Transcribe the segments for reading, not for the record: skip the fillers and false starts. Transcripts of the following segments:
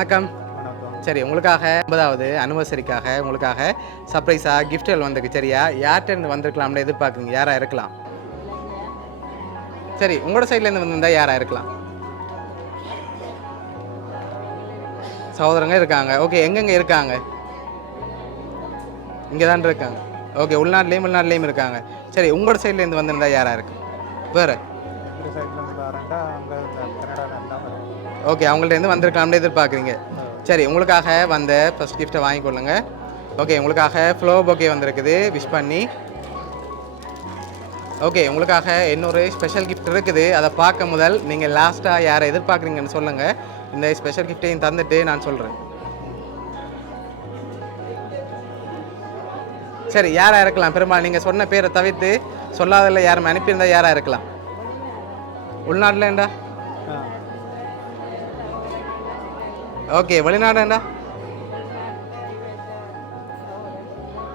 வணக்கம். வணக்கம். சரி, உங்களுக்காக 50வது அனிவர்சரிக்காக உங்களுக்காக சர்ப்ரைஸாக கிஃப்ட்கள் வந்திருக்கு. சரியா, யார்கிட்ட வந்திருக்கலாம்னு எதிர்பார்க்குறீங்க? யாராக இருக்கலாம்? சரி, உங்களோட சைட்லேருந்து வந்திருந்தா யாராக இருக்கலாம்? சகோதரங்க இருக்காங்க. ஓகே, எங்கெங்கே இருக்காங்க? இங்கே தான் இருக்காங்க. ஓகே, உள்நாட்டிலையும் வெளிநாட்டிலையும் இருக்காங்க. சரி, உங்களோட சைட்லேருந்து வந்திருந்தா யாராக இருக்கு? வேறு எங்கள் சைட்லேருந்து பாருண்டா அங்கே இந்த கனடாவில் எல்லாம் வரும். ஓகே, அவங்கள்ட்டேருந்து வந்திருக்கலாம்னு எதிர்பார்க்குறீங்க. சரி, உங்களுக்காக வந்த ஃபஸ்ட் கிஃப்ட்டை வாங்கிக்கொள்ளுங்க. ஓகே, உங்களுக்காக ஃப்ளோ பொக்கே வந்திருக்குது விஷ் பண்ணி. ஓகே, உங்களுக்காக இன்னொரு ஸ்பெஷல் கிஃப்ட் இருக்குது. அதை பார்க்க முதல் நீங்கள் லாஸ்ட்டாக யாரை எதிர்பார்க்குறீங்கன்னு சொல்லுங்கள். இந்த ஸ்பெஷல் கிஃப்ட்டையும் தந்துட்டு நான் சொல்கிறேன். சரி, யாராக இருக்கலாம்? பெரும்பாலும் நீங்கள் சொன்ன பேரை தவிர்த்து சொல்லாதில் யாரும் அனுப்பியிருந்தால் யாராக இருக்கலாம்? உள்நாட்டில்ண்டா? ஓகே, வெளிநாடுண்டா?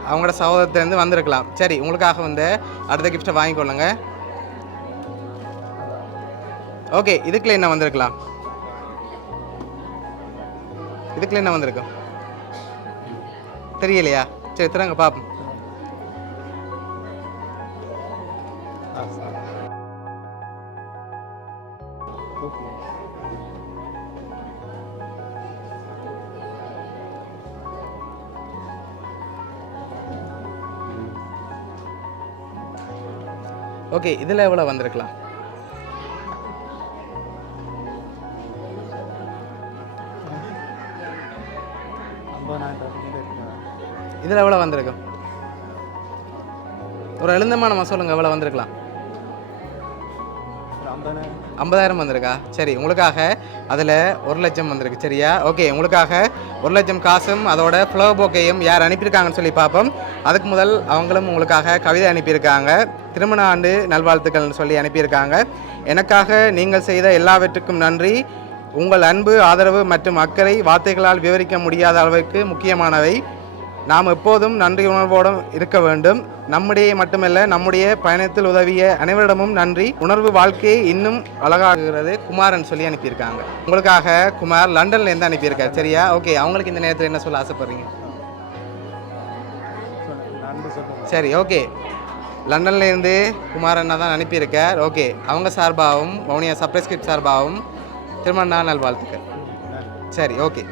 அவங்களோட சகோதரத்துலேருந்து வந்திருக்கலாம். சரி, உங்களுக்காக வந்து அடுத்த கிஃப்ட்டை வாங்கிக்கொள்ளுங்க. ஓகே, இதுக்குள்ள என்ன வந்திருக்கலாம்? இதுக்குள்ள என்ன வந்திருக்கும் தெரியலையா? சரி, திறங்க பார்ப்போம். ஓகே, இதில் எவ்வளோ வந்திருக்கலாம்? இதில் எவ்வளோ வந்திருக்கும்? ஒரு எழுந்தமான சொல்லுங்கள், எவ்வளோ வந்திருக்கலாம்? 50,000 வந்திருக்கா? சரி, உங்களுக்காக அதில் 1,00,000 வந்திருக்கு. சரியா? ஓகே, உங்களுக்காக 1,00,000 காசும் அதோட ஃப்ளவர் பொக்கேயும் யார் அனுப்பியிருக்காங்கன்னு சொல்லி பார்ப்போம். அதுக்கு முதல் அவங்களும் உங்களுக்காக கவிதை அனுப்பியிருக்காங்க. திருமண ஆண்டு நல்வாழ்த்துக்கள்னு சொல்லி அனுப்பியிருக்காங்க. எனக்காக நீங்கள் செய்த எல்லாவற்றுக்கும் நன்றி. உங்கள் அன்பு, ஆதரவு மற்றும் அக்கறை வார்த்தைகளால் விவரிக்க முடியாத அளவுக்கு முக்கியமானவை. நாம் எப்போதும் நன்றி உணர்வோடும் இருக்க வேண்டும். நம்முடைய மட்டுமல்ல, நம்முடைய பயணத்தில் உதவிய அனைவரிடமும் நன்றி. உணர்வு வாழ்க்கையை இன்னும் அழகாகிறது. குமாரன் சொல்லி அனுப்பியிருக்காங்க. உங்களுக்காக குமார் லண்டன்லேருந்து அனுப்பியிருக்காரு. சரியா? ஓகே, அவங்களுக்கு இந்த நேரத்தில் என்ன சொல்ல ஆசைப்படுறீங்க? சரி, ஓகே, லண்டன்லேருந்து குமாரண்ணா தான் அனுப்பியிருக்கார். ஓகே, அவங்க சார்பாகவும் வவுனியா சர்ப்ரைஸ் கிஃப்ட் சார்பாகவும் திருமண நாள் நல்வாழ்த்துக்கள். சரி, ஓகே.